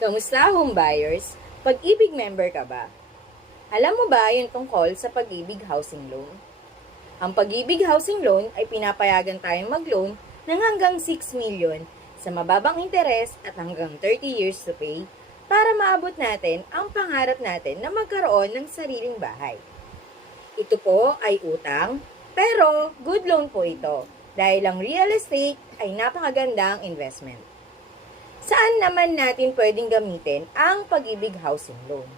Kamusta home buyers? Pag-ibig member ka ba? Alam mo ba yung tungkol sa pag-ibig housing loan? Ang pag-ibig housing loan ay pinapayagan tayong mag-loan ng hanggang 6 million sa mababang interes at hanggang 30 years to pay para maabot natin ang pangarap natin na magkaroon ng sariling bahay. Ito po ay utang, pero good loan po ito dahil ang real estate ay napakagandang investment. Saan naman natin pwedeng gamitin ang pag-ibig housing loan?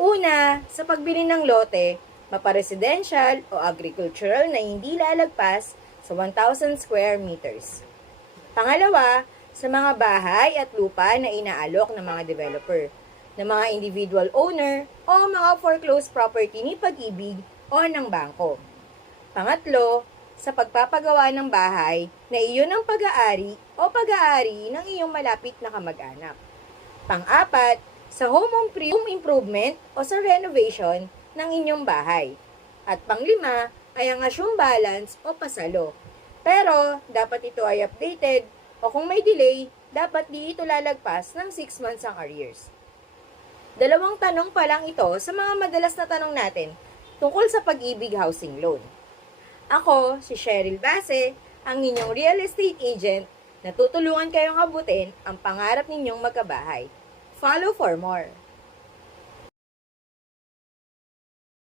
Una, sa pagbili ng lote, mapa-residential o agricultural na hindi lalagpas sa 1,000 square meters. Pangalawa, sa mga bahay at lupa na inaalok ng mga developer, ng mga individual owner o mga foreclosed property ni pag-ibig o ng bangko. Pangatlo, sa pagpapagawa ng bahay na iyon ang pag-aari o pag-aari ng iyong malapit na kamag-anak. Pang-apat, sa home improvement o sa renovation ng inyong bahay. At panglima ay ang assume balance o pasalo. Pero dapat ito ay updated o kung may delay, dapat di ito lalagpas ng 6 months ang arrears. Dalawang tanong pa lang ito sa mga madalas na tanong natin tungkol sa pag-ibig housing loan. Ako, si Cheryl Base, ang inyong real estate agent na tutulungan kayong abutin ang pangarap ninyong magkabahay. Follow for more.